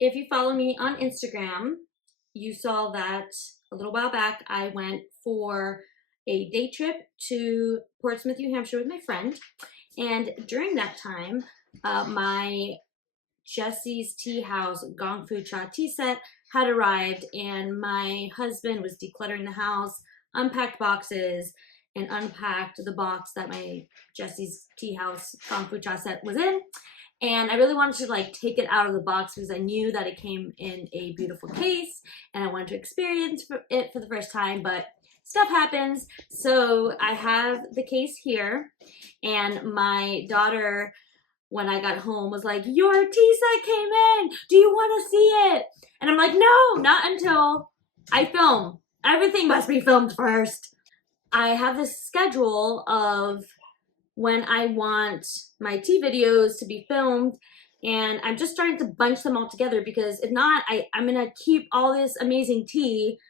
If you follow me on Instagram, you saw that a little while back I went for a day trip to Portsmouth, New Hampshire with my friend. And during that time, my Jesse's Tea House Gong Fu tea set had arrived, and my husband was decluttering the house, unpacked boxes, and unpacked the box that my Jesse's Tea House Gong Fu set was in. And I really wanted to like take it out of the box because I knew that it came in a beautiful case and I wanted to experience it for the first time, but stuff happens. So I have the case here, and my daughter, when I got home, was like, "Your tea set came in. Do you want to see it?" And I'm like, "No, not until I film. Everything must be filmed first." I have this schedule of when I want my tea videos to be filmed, and I'm just starting to bunch them all together because if not, I'm gonna keep all this amazing tea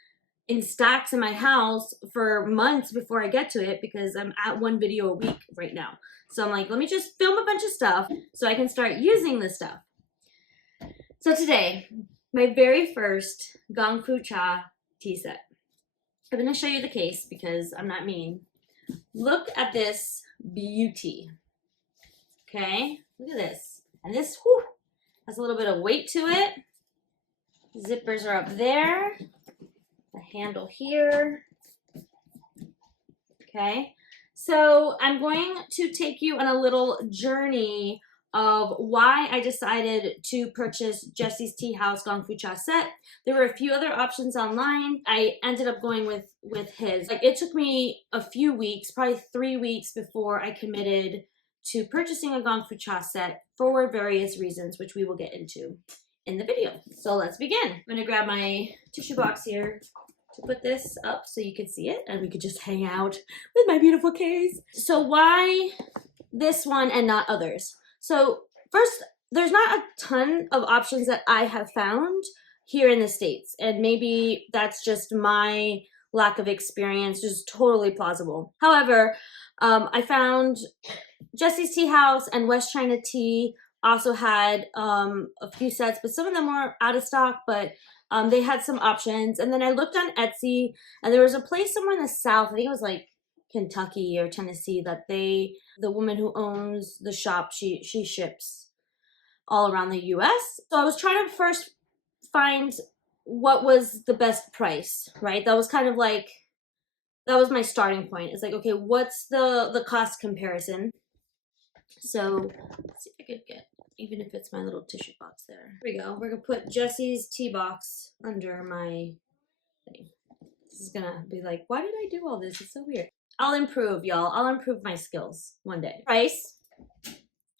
in stacks in my house for months before I get to it because I'm at one video a week right now. So I'm like, let me just film a bunch of stuff so I can start using this stuff. So today, my very first Gong Fu tea set. I'm gonna show you the case because I'm not mean. Look at this beauty. Okay, look at this. And this has a little bit of weight to it. Zippers are up there. The handle here. Okay, so I'm going to take you on a little journey of why I decided to purchase Jesse's Tea House Gong Fu set. There were a few other options online. I ended up going with his. Like, it took me a few weeks, probably 3 weeks before I committed to purchasing a Gong Fu set for various reasons, which we will get into in the video. So let's begin. I'm gonna grab my tissue box here to put this up so you can see it and we could just hang out with my beautiful case. So why this one and not others? So first, there's not a ton of options that I have found here in the States, and maybe that's just my lack of experience, which is totally plausible. However, I found Jesse's Tea House and West China Tea also had a few sets, but some of them were out of stock, but they had some options. And then I looked on Etsy, and there was a place somewhere in the South, I think it was like Kentucky or Tennessee, that the woman who owns the shop, she ships all around the US. So I was trying to first find what was the best price, right? That was kind of like, that was my starting point. It's like, okay, what's the cost comparison? So let's see if I could get, even if it's my little tissue box there. Here we go. We're gonna put Jesse's tea box under my thing. This is gonna be like, why did I do all this? It's so weird. I'll improve, y'all. I'll improve my skills one day. Price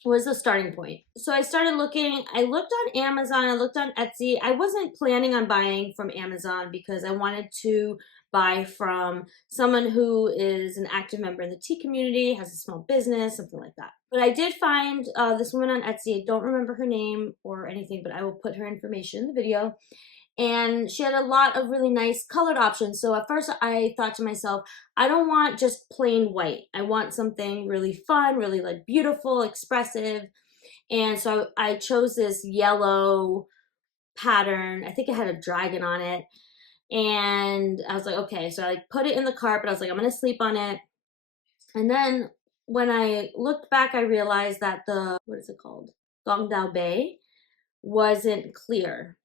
was the starting point. So I started looking. I looked on Amazon. I looked on Etsy. I wasn't planning on buying from Amazon because I wanted to buy from someone who is an active member in the tea community, has a small business, something like that. But I did find this woman on Etsy. I don't remember her name or anything, but I will put her information in the video. And she had a lot of really nice colored options. So at first I thought to myself, I don't want just plain white. I want something really fun, really like beautiful, expressive. And so I chose this yellow pattern. I think it had a dragon on it. And I was like, okay, so I like put it in the cart, but I was like, I'm gonna sleep on it. And then when I looked back, I realized that the, what is it called? Gong Dao Bei wasn't clear.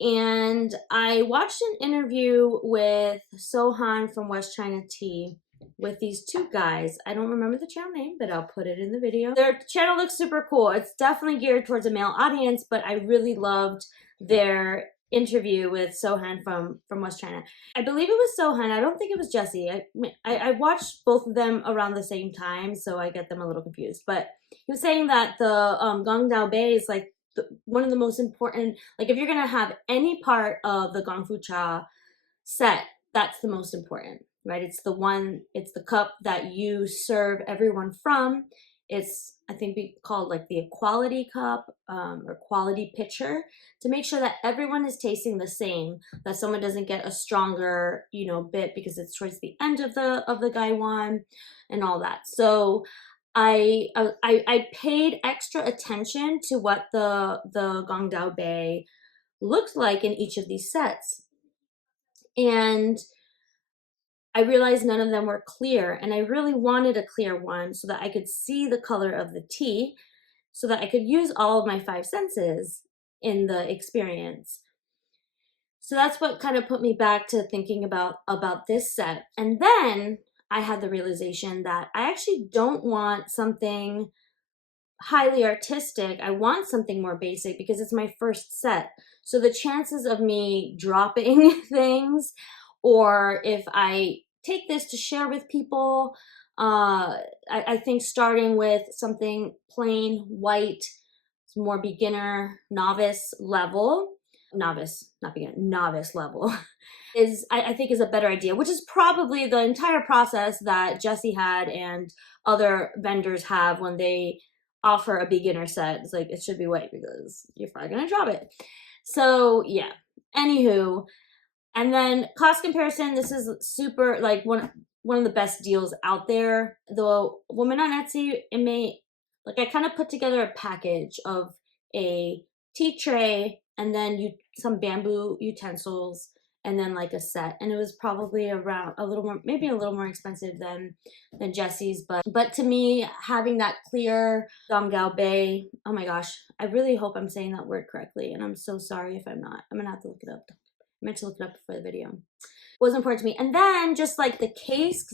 And I watched an interview with Sohan from West China Tea with these two guys. I don't remember the channel name, but I'll put it in the video. Their channel looks super cool. It's definitely geared towards a male audience, but I really loved their interview with Sohan from West China. I believe it was Sohan. I don't think it was Jesse. I watched both of them around the same time, so I get them a little confused. But he was saying that the Gong Dao Bei is like one of the most important, like if you're gonna have any part of the Gong Fu set, that's the most important, right? It's the one, it's the cup that you serve everyone from. It's, I think we call it like the equality cup or quality pitcher, to make sure that everyone is tasting the same, that someone doesn't get a stronger, you know, bit because it's towards the end of the gaiwan and all that. So I paid extra attention to what the Gong Bei looked like in each of these sets. And I realized none of them were clear, and I really wanted a clear one so that I could see the color of the tea, so that I could use all of my five senses in the experience. So that's what kind of put me back to thinking about this set. And then I had the realization that I actually don't want something highly artistic. I want something more basic because it's my first set. So the chances of me dropping things, or if I take this to share with people, I think starting with something plain white, more beginner, novice level, novice, not beginner, novice level, I think is a better idea, which is probably the entire process that Jessie had and other vendors have when they offer a beginner set. It's like, it should be white because you're probably gonna drop it. So yeah, anywho, and then cost comparison, this is super, like one of the best deals out there. The woman on Etsy, I kind of put together a package of a tea tray and then some bamboo utensils and then like a set, and it was probably around a little more, maybe a little more expensive than Jessie's, but to me, having that clear Gong Bei, oh my gosh, I really hope I'm saying that word correctly, and I'm so sorry if I'm not. I'm gonna have to look it up. I meant to look it up before the video. Was important to me. And then just like the case,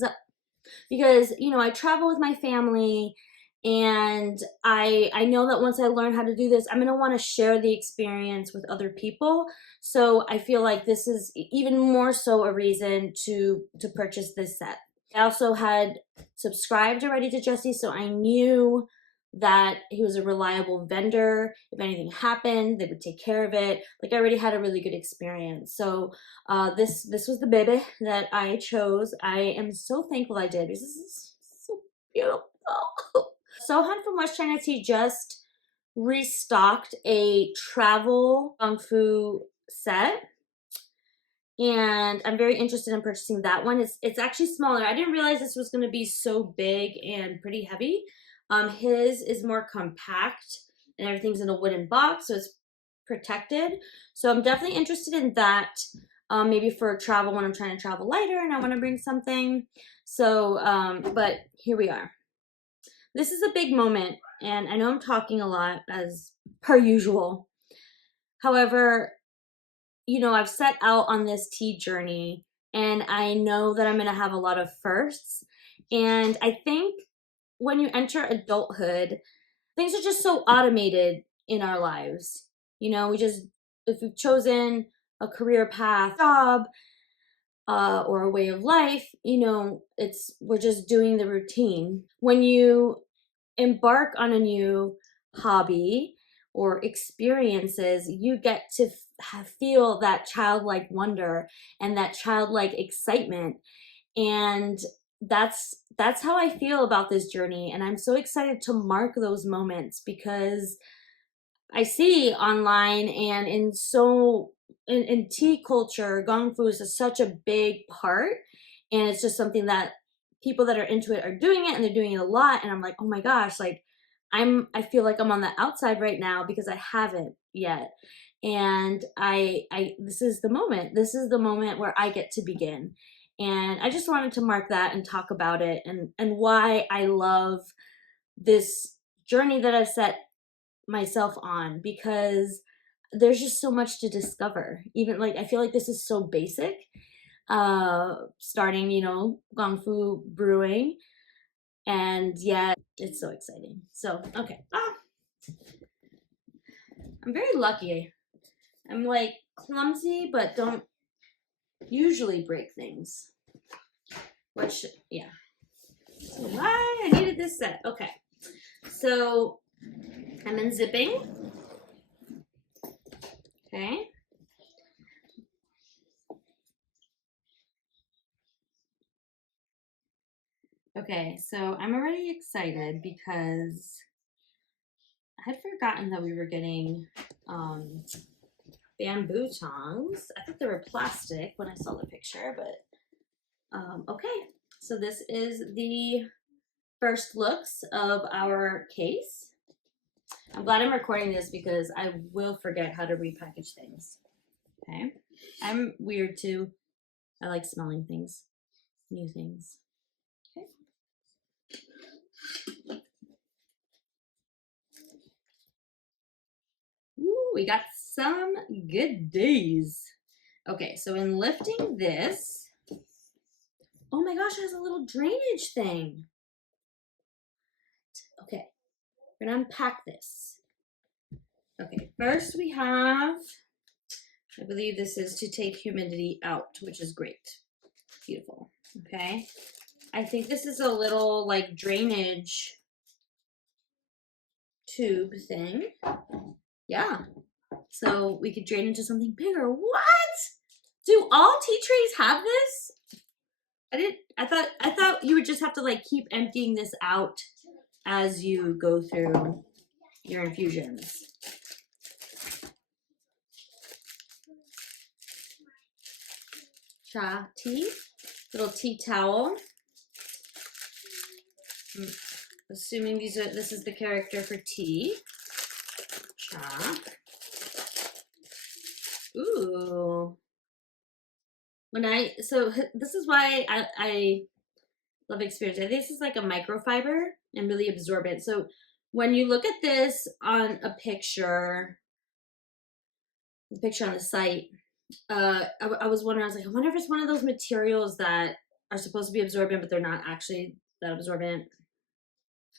because you know, I travel with my family, and I know that once I learn how to do this, I'm going to want to share the experience with other people. So I feel like this is even more so a reason to purchase this set. I also had subscribed already to Jessie, so I knew that he was a reliable vendor. If anything happened, they would take care of it. Like, I already had a really good experience. So this was the baby that I chose. I am so thankful I did because this is so beautiful. Sohan from West China Tea just restocked a travel Gong Fu set, and I'm very interested in purchasing that one. It's actually smaller. I didn't realize this was going to be so big and pretty heavy. His is more compact and everything's in a wooden box, so it's protected. So I'm definitely interested in that. Maybe for travel when I'm trying to travel lighter and I want to bring something. So, but here we are. This is a big moment, and I know I'm talking a lot as per usual. However, you know, I've set out on this tea journey, and I know that I'm going to have a lot of firsts. And I think when you enter adulthood, things are just so automated in our lives. You know, if we've chosen a career path, job, or a way of life, you know, we're just doing the routine. When you embark on a new hobby or experiences, you get to feel that childlike wonder and that childlike excitement. And that's how I feel about this journey. And I'm so excited to mark those moments because I see online and in tea culture, Gong Fu is such a big part, and it's just something that people that are into it are doing it, and they're doing it a lot. And I'm like, oh my gosh, like I feel like I'm on the outside right now because I haven't yet. And this is the moment. This is the moment where I get to begin. And I just wanted to mark that and talk about it and why I love this journey that I've set myself on, because there's just so much to discover. Even like, I feel like this is so basic, starting, you know, Gong Fu brewing, and yet it's so exciting. So okay, I'm very lucky. I'm like clumsy but don't usually break things, which, yeah, so why I needed this set. Okay, so I'm unzipping. Okay. Okay, so I'm already excited because I had forgotten that we were getting bamboo tongs. I thought they were plastic when I saw the picture, but okay. So this is the first looks of our case. I'm glad I'm recording this because I will forget how to repackage things. Okay. I'm weird too. I like smelling things, new things. Okay. Ooh, we got some good days. Okay, so in lifting this, oh my gosh, it has a little drainage thing. Okay, we're gonna unpack this. Okay, first we have, I believe this is to take humidity out, which is great. Beautiful. Okay, I think this is a little like drainage tube thing. Yeah, so we could drain into something bigger. What? Do all tea trays have this? I thought you would just have to like keep emptying this out as you go through your infusions. Cha tea, little tea towel. I'm assuming this is the character for tea. Cha. Ooh. This is why I love experience. I think this is like a microfiber and really absorbent. So when you look at this on a picture, the picture on the site, I was wondering, I was like, I wonder if it's one of those materials that are supposed to be absorbent, but they're not actually that absorbent.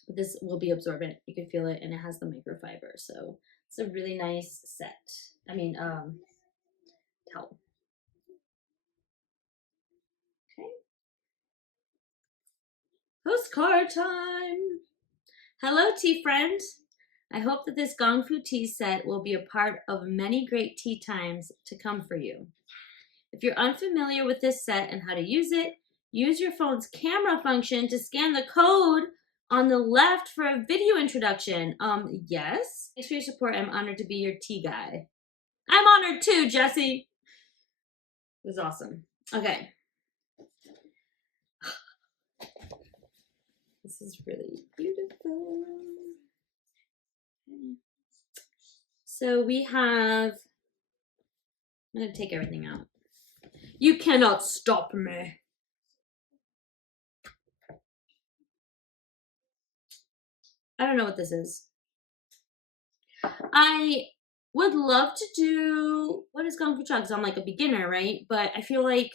But this will be absorbent. You can feel it, and it has the microfiber. So it's a really nice set. I mean, towel. Okay. Postcard time. Hello, tea friend. I hope that this Gong Fu tea set will be a part of many great tea times to come for you. If you're unfamiliar with this set and how to use it, use your phone's camera function to scan the code on the left for a video introduction. Yes. Thanks for your support. I'm honored to be your tea guy. I'm honored too, Jesse. It was awesome. Okay. This is really beautiful. So we have, I'm going to take everything out. You cannot stop me. I don't know what this is. I would love to do, what is Gong Fu Cha? Because I'm like a beginner, right? But I feel like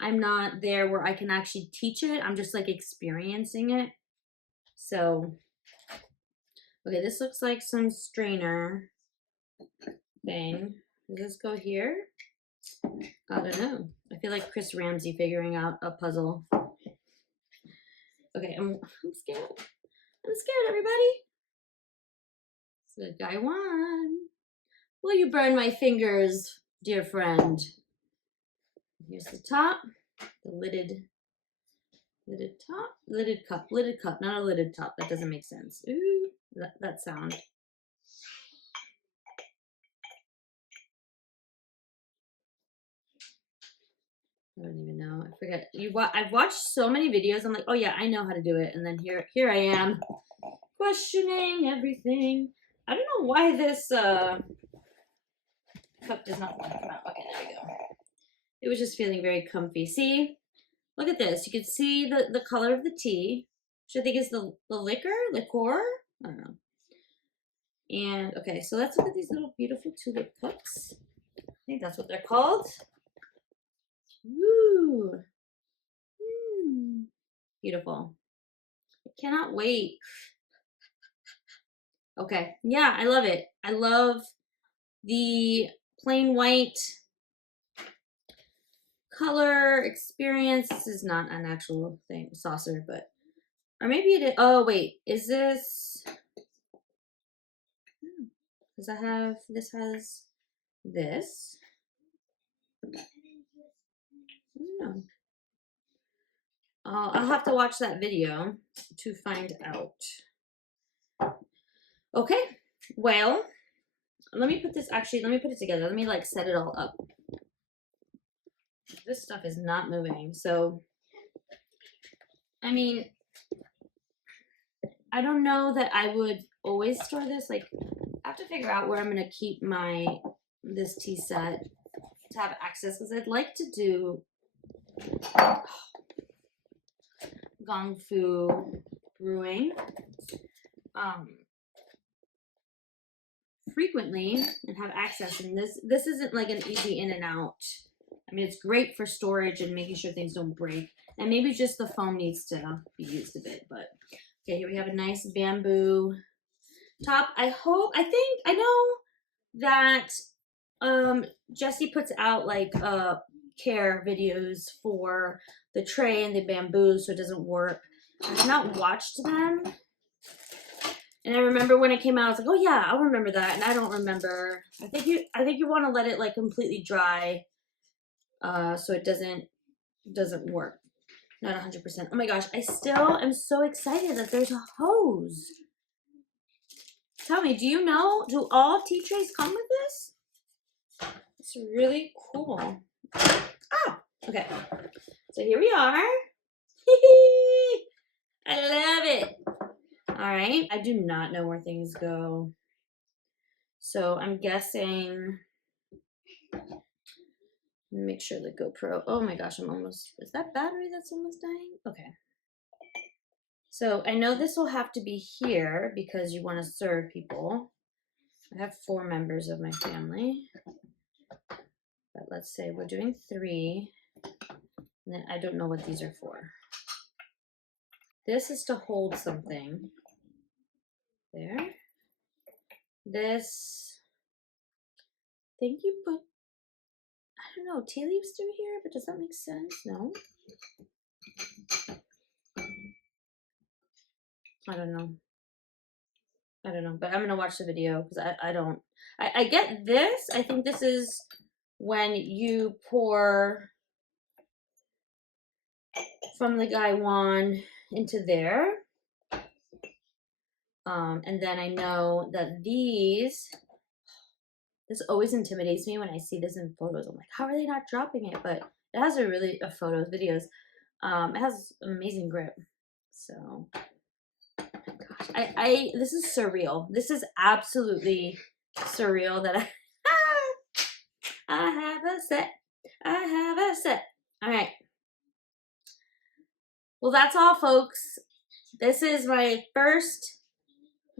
I'm not there where I can actually teach it. I'm just like experiencing it. So, okay, this looks like some strainer thing. Does this go here? I don't know. I feel like Chris Ramsey figuring out a puzzle. Okay, I'm scared. I'm scared, everybody. So guy one. Will you burn my fingers, dear friend? Here's the top, the lidded top, lidded cup, not a lidded top. That doesn't make sense. Ooh, that sound. I don't even know. I forget. I've watched so many videos. I'm like, oh yeah, I know how to do it. And then here I am, questioning everything. I don't know why this cup does not want to come out. Okay, there we go. It was just feeling very comfy. See, look at this. You can see the color of the tea, which I think is the liquor. I don't know. And okay, so let's look at these little beautiful tulip cups. I think that's what they're called. Ooh. Beautiful. I cannot wait. Okay, yeah, I love it. I love the plain white color experience. This is not an actual thing, saucer, but, or maybe it is. Oh, wait, is this? Because this has this. I don't know. I'll have to watch that video to find out. Okay, well, let me put it together. Let me like set it all up. This stuff is not moving. So, I mean, I don't know that I would always store this. Like, I have to figure out where I'm going to keep this tea set to have access, because I'd like to do Gong Fu brewing frequently and have access. And this isn't like an easy in and out. I mean, it's great for storage and making sure things don't break. And maybe just the foam needs to be used a bit. But okay, here we have a nice bamboo top. I know that Jessie puts out like care videos for the tray and the bamboo, so it doesn't work. I've not watched them. And I remember when it came out, I was like, oh yeah, I'll remember that. And I don't remember. I think you want to let it like completely dry, so it doesn't work. Not 100%. Oh my gosh, I still am so excited that there's a hose. Tell me, do all tea trays come with this? It's really cool. Oh, okay. So here we are. I love it. All right. I do not know where things go. So I'm guessing, make sure the GoPro, oh my gosh, is that battery that's almost dying? Okay. So I know this will have to be here because you want to serve people. I have 4 members of my family. But let's say we're doing 3. And then I don't know what these are for. This is to hold something. There. This, I think you put, I don't know, tea leaves through here, but does that make sense? No. I don't know, but I'm gonna watch the video because I get this. I think this is when you pour from the gaiwan into there. And then I know that this always intimidates me when I see this in photos. I'm like, how are they not dropping it? But it has photos, videos. It has an amazing grip. So, oh my gosh, this is surreal. This is absolutely surreal that I have a set. I have a set. All right. Well, that's all, folks. This is my first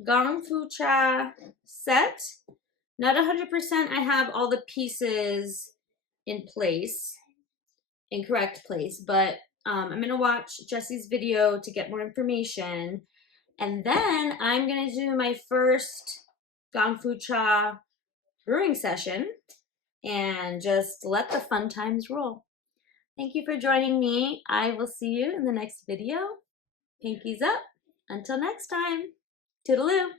Gong Fu Cha set. Not 100%. I have all the pieces in correct place, but I'm going to watch Jessie's video to get more information. And then I'm going to do my first Gong Fu Cha brewing session and just let the fun times roll. Thank you for joining me. I will see you in the next video. Pinkies up. Until next time. Toodaloo.